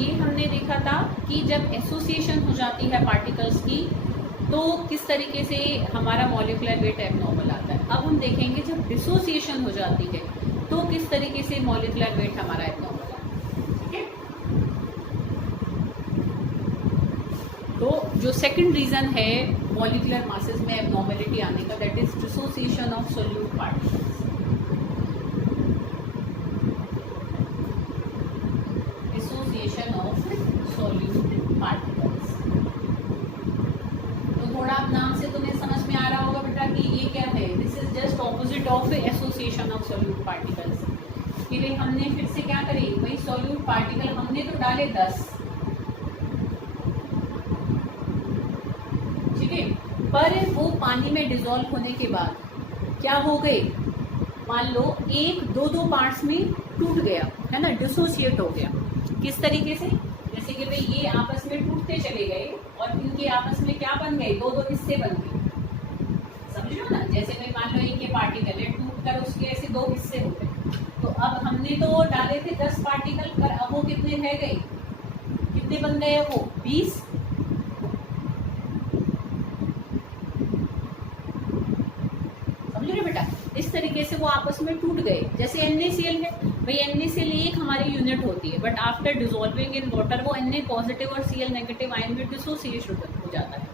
ये हमने देखा था कि जब एसोसिएशन हो जाती है पार्टिकल्स की तो किस तरीके से हमारा मॉलिक्यूलर वेट एबनॉर्मल आता है। अब हम देखेंगे जब डिसोसिएशन हो जाती है तो किस तरीके से मॉलिक्यूलर वेट हमारा एबनॉर्मल आता है। ठीक है, तो जो सेकंड रीजन है मॉलिक्यूलर मासेस में एबनॉर्मेलिटी आने का, that is dissociation of solute particles. Dissociation of solute particles. तो थोड़ा आप नाम से तुम्हें समझ में आ रहा होगा बेटा कि ये क्या है। This is just opposite of association of solute particles. फिर हमने फिर से क्या करें, वही सोल्यूट पार्टिकल हमने तो डाले 10, ठीक है, पर वो पानी में डिसॉल्व होने के बाद क्या हो गए, मान लो एक दो पार्ट्स में टूट गया, है ना, डिसोसिएट हो गया। किस तरीके से, जैसे कि भाई ये आपस में टूटते चले गए और इनके आपस में क्या बन गए, दो हिस्से बन गए। समझ लो ना, जैसे भाई मान लो एक ये पार्टिकल है, टूट कर उसके ऐसे दो हिस्से हो गए। तो अब हमने तो डाले थे 10 पार्टिकल, पर अब वो कितने रह गए, कितने बन गए वो 20। समझ रहे बेटा, इस तरीके से वो आपस में टूट गए। जैसे NaCl है, भाई NaCl एक हमारी यूनिट होती है, but after dissolving in water वो Na पॉजिटिव और Cl नेगेटिव आयन में डिसोसिएट हो जाता है।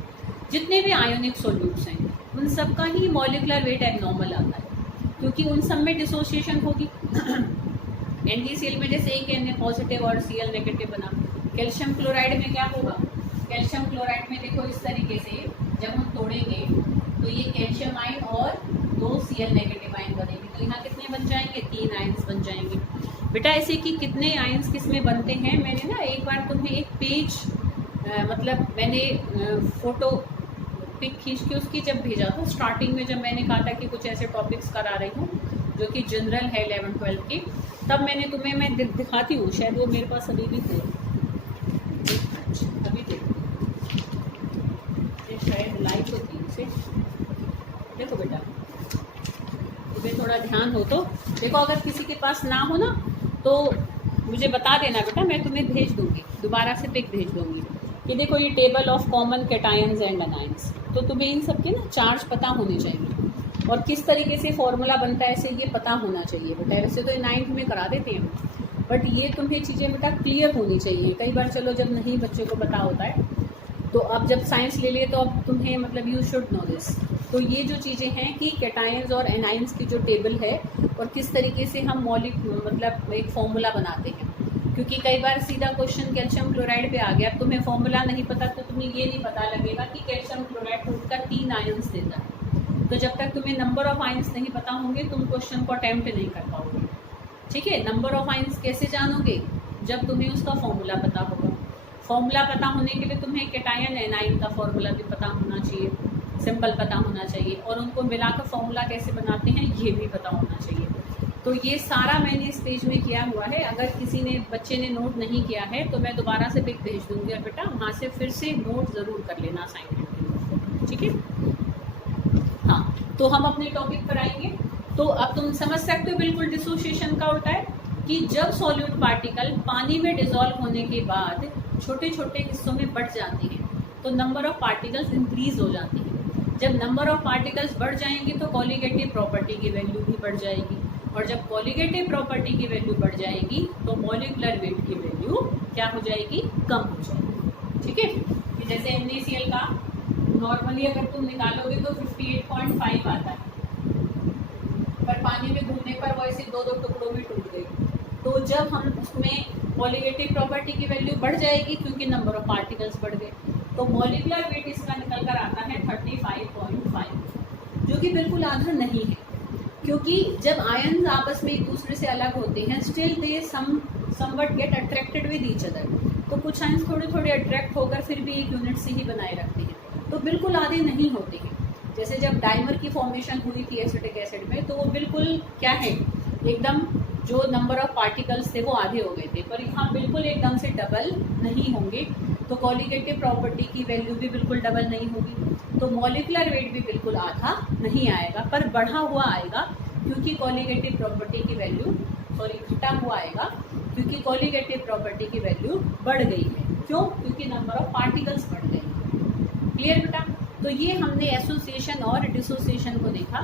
जितने भी आयोनिक सोल्यूट्स हैं उन सब का ही मॉलिक्यूलर वेट एबनॉर्मल आता है, क्योंकि उन सब में डिसोसिएशन होगी। NaCl में जैसे एक Na पॉजिटिव और Cl नेगेटिव बना। कैल्शियम क्लोराइड में क्या होगा, कैल्शियम क्लोराइड में देखो इस तरीके से जब हम तोड़ेंगे तो ये कैल्शियम आयन और 2 Cl नेगेटिव आयन बनेंगे। तो यहाँ कितने बन जाएंगे, 3 आयन्स बन जाएंगे। बेटा ऐसे कि कितने आयन्स किस में बनते हैं, मैंने ना एक बार तुम्हें एक पेज मतलब मैंने फोटो पिक खींच के उसकी जब भेजा था स्टार्टिंग में, जब मैंने कहा था कि कुछ ऐसे टॉपिक्स करा रही हूँ जो कि जनरल है 11-12 की, तब मैंने तुम्हें मैं दिखाती हूँ, शायद वो मेरे पास अभी भी थे, अभी थे शायद लाइव तो थी उसे। देखो बेटा, तुम्हें थोड़ा ध्यान हो तो देखो, अगर किसी के पास ना हो ना तो मुझे बता देना बेटा, मैं तुम्हें भेज दूंगी, दोबारा से पिक भेज दूंगी कि देखो ये table of common cations and anions. तो तुम्हें इन सब के ना चार्ज पता होने चाहिए और किस तरीके से फॉर्मूला बनता है ऐसे ये पता होना चाहिए बेटा। वैसे तो 9th में करा देते हैं, बट ये तुम्हें चीज़ें बेटा क्लियर होनी चाहिए। कई बार चलो जब नहीं बच्चे को पता होता है, तो अब जब साइंस ले लिए तो अब तुम्हें मतलब यू शुड नो दिस। तो ये जो चीज़ें हैं कि कैटायंस और एनायंस की जो टेबल है और किस तरीके से हम मतलब एक फॉर्मूला बनाते हैं, क्योंकि कई बार सीधा क्वेश्चन कैल्शियम क्लोराइड पे आ गया, तुम्हें फॉर्मूला नहीं पता तो तुम्हें ये नहीं पता लगेगा कि कैल्शियम क्लोराइड टूटकर 3 आयन्स देता है। तो जब तक तुम्हें नंबर ऑफ आयन्स नहीं पता होंगे तुम क्वेश्चन को अटेम्प्ट नहीं कर पाओगे। ठीक है, नंबर ऑफ आयन्स कैसे जानोगे, जब तुम्हें उसका फॉर्मूला पता होगा। फॉर्मूला पता होने के लिए तुम्हें कैटायन एनायन का फॉर्मूला भी पता होना चाहिए, सिंपल पता होना चाहिए, और उनको मिलाकर फॉर्मूला कैसे बनाते हैं ये भी पता होना चाहिए। तो ये सारा मैंने इस पेज में किया हुआ है। अगर किसी ने बच्चे ने नोट नहीं किया है तो मैं दोबारा से पिक भेज दूंगी और बेटा वहाँ से फिर से नोट ज़रूर कर लेना असाइनमेंट, ठीक है। हाँ, तो हम अपने टॉपिक पर आएंगे। तो अब तुम समझ सकते हो बिल्कुल डिसोसिएशन का होता है कि जब सॉल्यूट पार्टिकल पानी में डिसॉल्व होने के बाद छोटे छोटे हिस्सों में बढ़ जाते हैं तो नंबर ऑफ पार्टिकल्स इंक्रीज हो जाती है। जब नंबर ऑफ पार्टिकल्स बढ़ जाएंगे तो कॉलिगेटिव प्रॉपर्टी की वैल्यू भी बढ़ जाएगी, और जब कॉलिगेटिव प्रॉपर्टी की वैल्यू बढ़ जाएगी तो मॉलिक्यूलर वेट की वैल्यू क्या हो जाएगी, कम हो जाएगी। ठीक है, कि जैसे NaCl का नॉर्मली अगर तुम निकालोगे तो 58.5 आता है, पर पानी में घुलने पर वो ऐसे 2-2 टुकड़ों में टूट गई। तो जब हम उसमें कॉलिगेटिव प्रॉपर्टी की वैल्यू बढ़ जाएगी क्योंकि नंबर ऑफ पार्टिकल्स बढ़ गए, तो मॉलिक्यूलर वेट इसका निकल कर आता है 35.5, जो कि बिल्कुल आधा नहीं है, क्योंकि जब आयन्स आपस में एक दूसरे से अलग होते हैं still they somewhat get attracted with each other. तो कुछ आयन्स थोड़े थोड़े अट्रैक्ट होकर फिर भी एक यूनिट से ही बनाए रखते हैं, तो बिल्कुल आधे नहीं होते हैं। जैसे जब डाइमर की फॉर्मेशन हुई थी एसिटिक एसिड में, तो वो बिल्कुल क्या है, एकदम जो नंबर ऑफ पार्टिकल्स थे वो आधे हो गए थे, पर यहाँ बिल्कुल एकदम से डबल नहीं होंगे। तो कॉलिगेटिव प्रॉपर्टी की वैल्यू भी बिल्कुल डबल नहीं होगी, तो मॉलिक्यूलर वेट भी बिल्कुल आधा नहीं आएगा, पर बढ़ा हुआ आएगा, क्योंकि कॉलिगेटिव प्रॉपर्टी की वैल्यू घटा हुआ आएगा, क्योंकि कोलिगेटिव प्रॉपर्टी की वैल्यू बढ़ गई है। क्यों? क्योंकि नंबर ऑफ पार्टिकल्स बढ़ गए हैं। क्लियर बेटा? तो ये हमने एसोसिएशन और डिसोसिएशन को देखा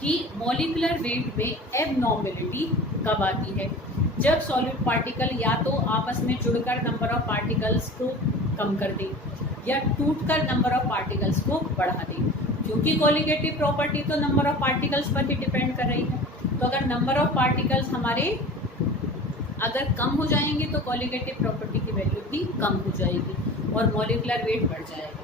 कि मॉलिक्यूलर वेट में एबनॉर्मेलिटी कब आती है, जब सॉलिड पार्टिकल या तो आपस में जुड़कर नंबर ऑफ पार्टिकल्स को कम कर दें या टूटकर नंबर ऑफ पार्टिकल्स को बढ़ा दें। क्योंकि कोलिगेटिव प्रॉपर्टी तो नंबर ऑफ पार्टिकल्स पर ही डिपेंड कर रही है। तो अगर नंबर ऑफ पार्टिकल्स हमारे अगर कम हो जाएंगे तो कोलिगेटिव प्रॉपर्टी की वैल्यू भी कम हो जाएगी और मॉलिक्यूलर वेट बढ़ जाएगा।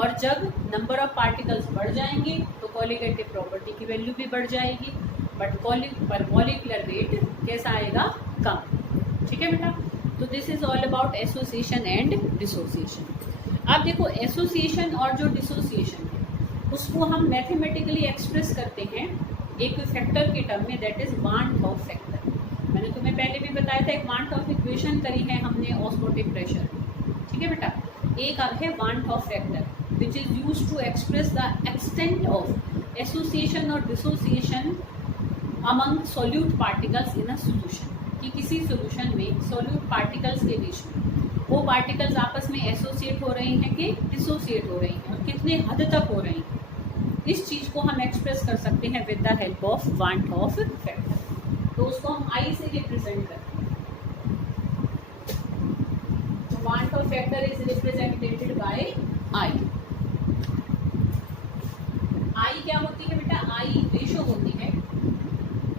और जब नंबर ऑफ पार्टिकल्स बढ़ जाएंगे तो कोलिगेटिव प्रॉपर्टी की वैल्यू भी बढ़ जाएगी, पर मॉलिक्यूलर वेट कैसा आएगा? कम। ठीक है बेटा? तो this is all about association and dissociation. अब देखो, एसोसिएशन और जो डिसोसिएशन है उसको हम मैथमेटिकली एक्सप्रेस करते हैं एक फैक्टर के टर्म में, that is one Hoff factor. मैंने तुम्हें पहले भी बताया था, एक वान हॉफ इक्वेशन करी है हमने ऑस्मोटिक प्रेशर। ठीक है बेटा? एक है van Hoff factor which is used to express the extent of association और dissociation among solute particles in a solution. कि किसी सोल्यूशन में सोल्यूट पार्टिकल्स के बीच में वो पार्टिकल्स आपस में एसोसिएट हो रहे हैं कि डिसोसिएट हो रही हैं और कितने हद तक हो रही हैं, इस चीज़ को हम एक्सप्रेस कर सकते हैं with the help of van Hoff factor. तो उसको हम आई से रिप्रेजेंट करते हैं। तो van Hoff factor is represented by I. I क्या होती है बेटा? आई रेशो होती है।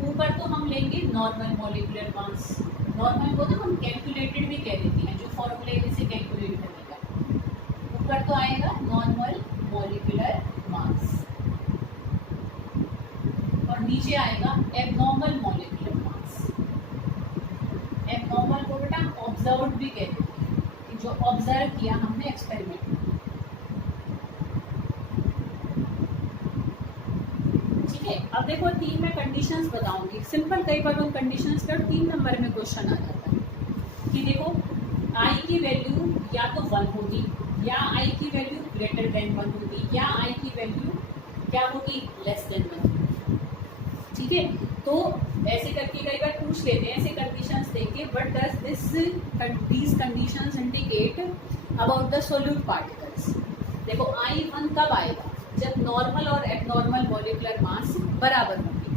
ऊपर तो हम लेंगे नॉर्मल मॉलिक्यूलर मास, नॉर्मल को तो हम कैलकुलेटेड भी कह देते हैं, जो फॉर्मूले इसे कैलकुलेट करने का। ऊपर तो आएगा नॉर्मल मॉलिक्यूलर मास और नीचे आएगा एबनॉर्मल मॉलिक्यूलर मास। एबनॉर्मल को बेटा ऑब्जर्व्ड भी कह देते हैं, कि जो ऑब्जर्व किया हमने एक्सपेरिमेंट में। ठीक है? अब देखो, 3 मैं कंडीशंस बताऊंगी। सिंपल, कई बार उन कंडीशंस पर 3 नंबर में क्वेश्चन आ जाता है कि देखो, आई की वैल्यू या तो 1 होगी, या आई की वैल्यू ग्रेटर देन 1 होगी, या आई की वैल्यू क्या होगी? लेस देन 1 होगी। ठीक है? तो ऐसे करके कई बार पूछ लेते हैं ऐसे कंडीशंस देके, but does these conditions indicate about the solute particles. देखो, आई 1 कब आएगा? जब नॉर्मल और एबनॉर्मल मॉलिक्यूलर मास बराबर होंगे।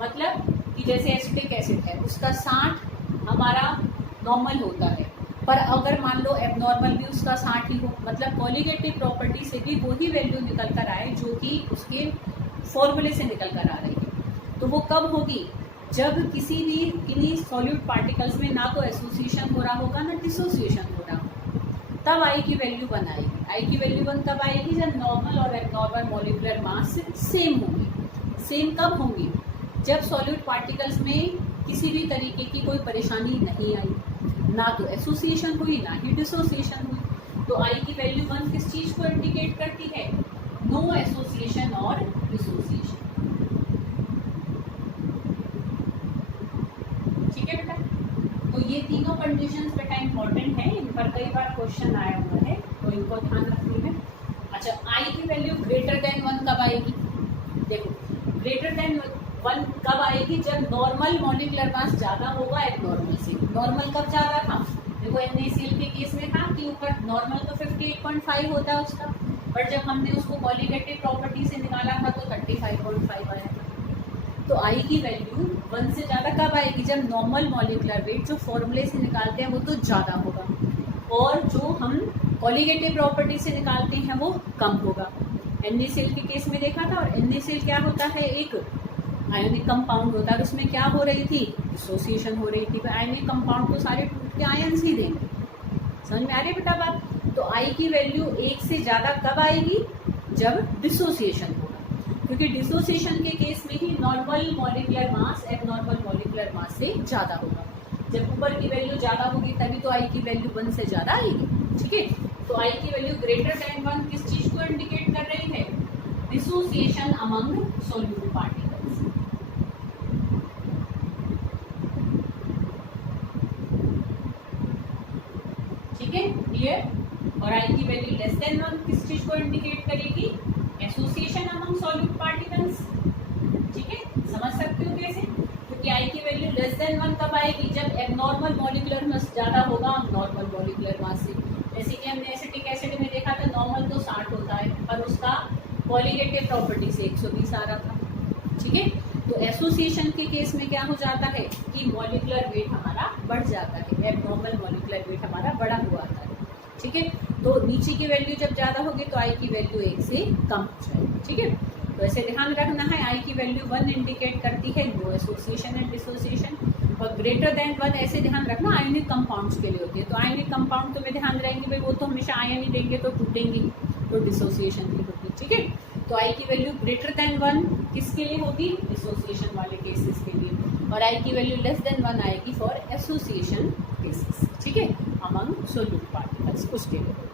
मतलब कि जैसे एसिटिक एसिड है, उसका 60 हमारा नॉर्मल होता है, पर अगर मान लो एबनॉर्मल भी उसका 60 ही हो, मतलब कोलिगेटिव प्रॉपर्टी से भी वही वैल्यू निकल कर आए जो कि उसके फॉर्मूले से निकल कर आ रही है। तो वो कब होगी? जब किसी भी किन्हीं सॉल्यूट पार्टिकल्स में ना तो एसोसिएशन हो रहा होगा ना डिसोसिएशन हो रहा होगा, तब आई की वैल्यू 1 आएगी। आई की वैल्यू 1 तब आएगी जब नॉर्मल और एबनॉर्मल मॉलिक्यूलर मास सेम होंगे। सेम कब होंगी? जब सॉल्यूट पार्टिकल्स में किसी भी तरीके की कोई परेशानी नहीं आई, ना तो एसोसिएशन हुई ना ही डिसोसिएशन हुई। तो आई की वैल्यू 1 किस चीज़ को इंडिकेट करती है? नो एसोसिएशन और डिसोसिएशन। ठीक है बेटा? तो ये तीनों कंडीशंस बेटा इंपॉर्टेंट है, इन पर कई बार क्वेश्चन आया हुआ है, तो इनको ध्यान रखनी है। अच्छा, आई की वैल्यू ग्रेटर देन 1 कब आएगी? देखो, ग्रेटर देन 1 कब आएगी? जब नॉर्मल मॉलिक्यूलर मास ज़्यादा होगा एबनॉर्मल से। नॉर्मल कब ज़्यादा था? देखो, NaCl के केस में था कि ऊपर नॉर्मल तो 58.5 होता है उसका, बट जब हमने उसको कोलिगेटिव प्रॉपर्टी से निकाला था तो 35.5 आया था। तो आई की वैल्यू 1 से ज़्यादा कब आएगी? जब नॉर्मल मॉलिक्यूलर वेट जो फॉर्मूले से निकालते हैं वो तो ज़्यादा होगा, और जो हम कोलिगेटिव प्रॉपर्टी से निकालते हैं वो कम होगा। NaCl के केस में देखा था, और NaCl क्या होता है? एक आयनिक कंपाउंड होता है, उसमें क्या हो रही थी? डिसोसिएशन हो रही थी। आयनिक कंपाउंड तो सारे टूट के आयन्स ही देंगे। समझ में आ रही है बेटा बात? तो आई की वैल्यू 1 से ज़्यादा कब आएगी? जब डिसोसिएशन होगा, क्योंकि डिसोसिएशन के केस में ही normal molecular mass abnormal molecular mass से ज़्यादा होगा। जब ऊपर की वैल्यू ज़्यादा होगी तभी तो आई की वैल्यू 1 से ज़्यादा आएगी। ठीक है? तो आई की वैल्यू ग्रेटर देन 1 किस चीज़ को इंडिकेट कर रही है? Dissociation among solute particles. ठीक है? क्लियर? और आई की वैल्यू लेस देन 1 किस चीज को इंडिकेट करेगी? Association among solute particles. ठीक है? समझ सकते हो कैसे? क्योंकि आई की वैल्यू लेस देन 1 कब आएगी, जब एबनॉर्मल मॉलिक्यूलर मास ज़्यादा होगा नॉर्मल मॉलिक्यूलर मास से। जैसे कि हमने एसिटिक एसिड में देखा था नॉर्मल तो 60 होता है, पर उसका पॉलीगेटिव प्रॉपर्टी से 120 आ रहा था, ठीक है। तो एसोसिएशन के केस में क्या हो जाता है कि मॉलिक्यूलर वेट हमारा बढ़ जाता है, एबनॉर्मल मॉलिक्यूलर वेट हमारा बढ़ा हुआ आता है, ठीक है। तो नीचे की वैल्यू जब ज़्यादा होगी तो आई की वैल्यू 1 से कम हो जाएगी, ठीक है। तो ऐसे ध्यान रखना है, आई की वैल्यू 1 इंडिकेट करती है नो एसोसिएशन एंड डिसोसिएशन, और ग्रेटर देन 1 ऐसे ध्यान रखना आयनिक कंपाउंड्स के लिए होती है। तो आयनिक कंपाउंड तो में ध्यान रहेंगे भाई वो तो हमेशा आयन ही देंगे तो टूटेंगी, तो डिसोसिएशन भी होगी, ठीक है। तो आई की वैल्यू ग्रेटर देन 1 किसके लिए होगी, डिसोसिएशन वाले केसेस के लिए, और आई की वैल्यू लेस देन 1 आएगी फॉर एसोसिएशन केसेस, ठीक है, अमंग सोल्यूट पार्टिकल्स उसके लिए।